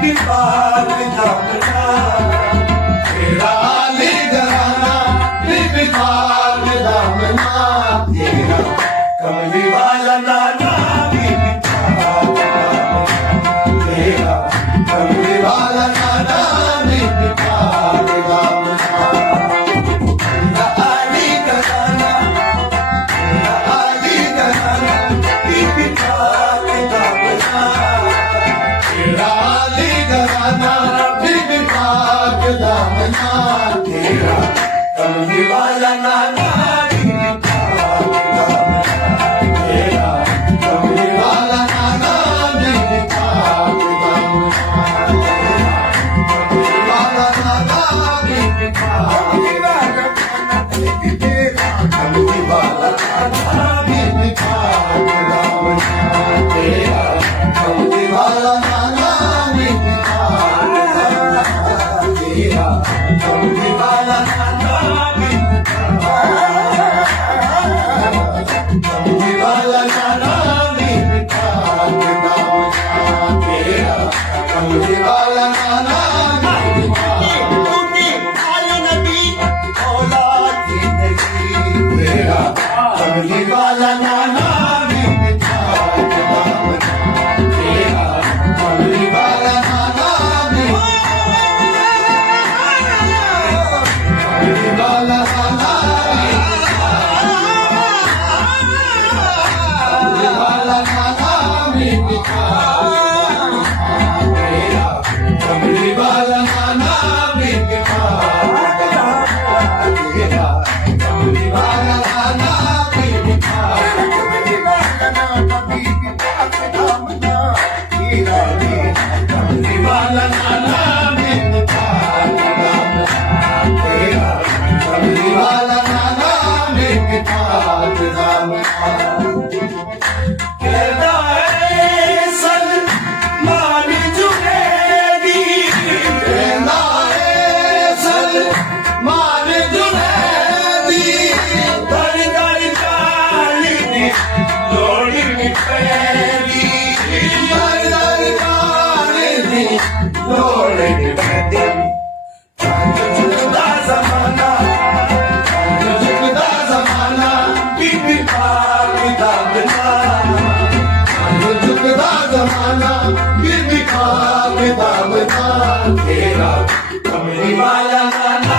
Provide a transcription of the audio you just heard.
बीबी पाक दामना, तेरा अली घराना बीबी पाक दामना, तेरा कमली वाला नाना बीबी पाक दामना, तेरा कमली वाला नाना बीबी पाक दामना, तेरा अली घराना, तेरा अली घराना बीबी पाक दामना, तेरा अली घराना बीबी पाक दामना, तेरा कमली वाला नाना बीबी पाक दामना, तेरा कमली वाला नाना बीबी पाक दामना, कमली वाला नाना बीबी पाक दामना, तेरा कमली वाला नाना बीबी पाक दामना, तेरा कमली वाला नाना बीबी पाक दामना, तेरा कमली वाला नाना बीबी कमली वाला नाना बीबी पाक दामना, तेरा कमली वाला नाना बीबी पाक तूने आले नबी औलाद की नबी, तेरा कमली वाला नाना बीबी पाक दामना, तेरा कमली वाला नाना बीबी कमली वाला नाना कमली वाला नाना बीबी पाक, तेरा कमली वाला नाना बीबी पाक, तेरा कमली वाला नाना बीबी पाक, कमली वाला नाना बीबी पाक दामना, तेरा कमली वाला नाना बीबी पाक दामना, तेरा कमली वाला नाना बीबी पाक दामना, कहता है सलमान जुनैदी, कहता है सलमान जुनैदी, दर दर काली लोड़ी पैदी, दर दर काली लोड़ी पैदी, झुकदा ज़माना, झुकदा ज़माना बीबी पाक दामना, झुकदा ज़माना बीबी पाक दामना, तेरा कमली वाला नाना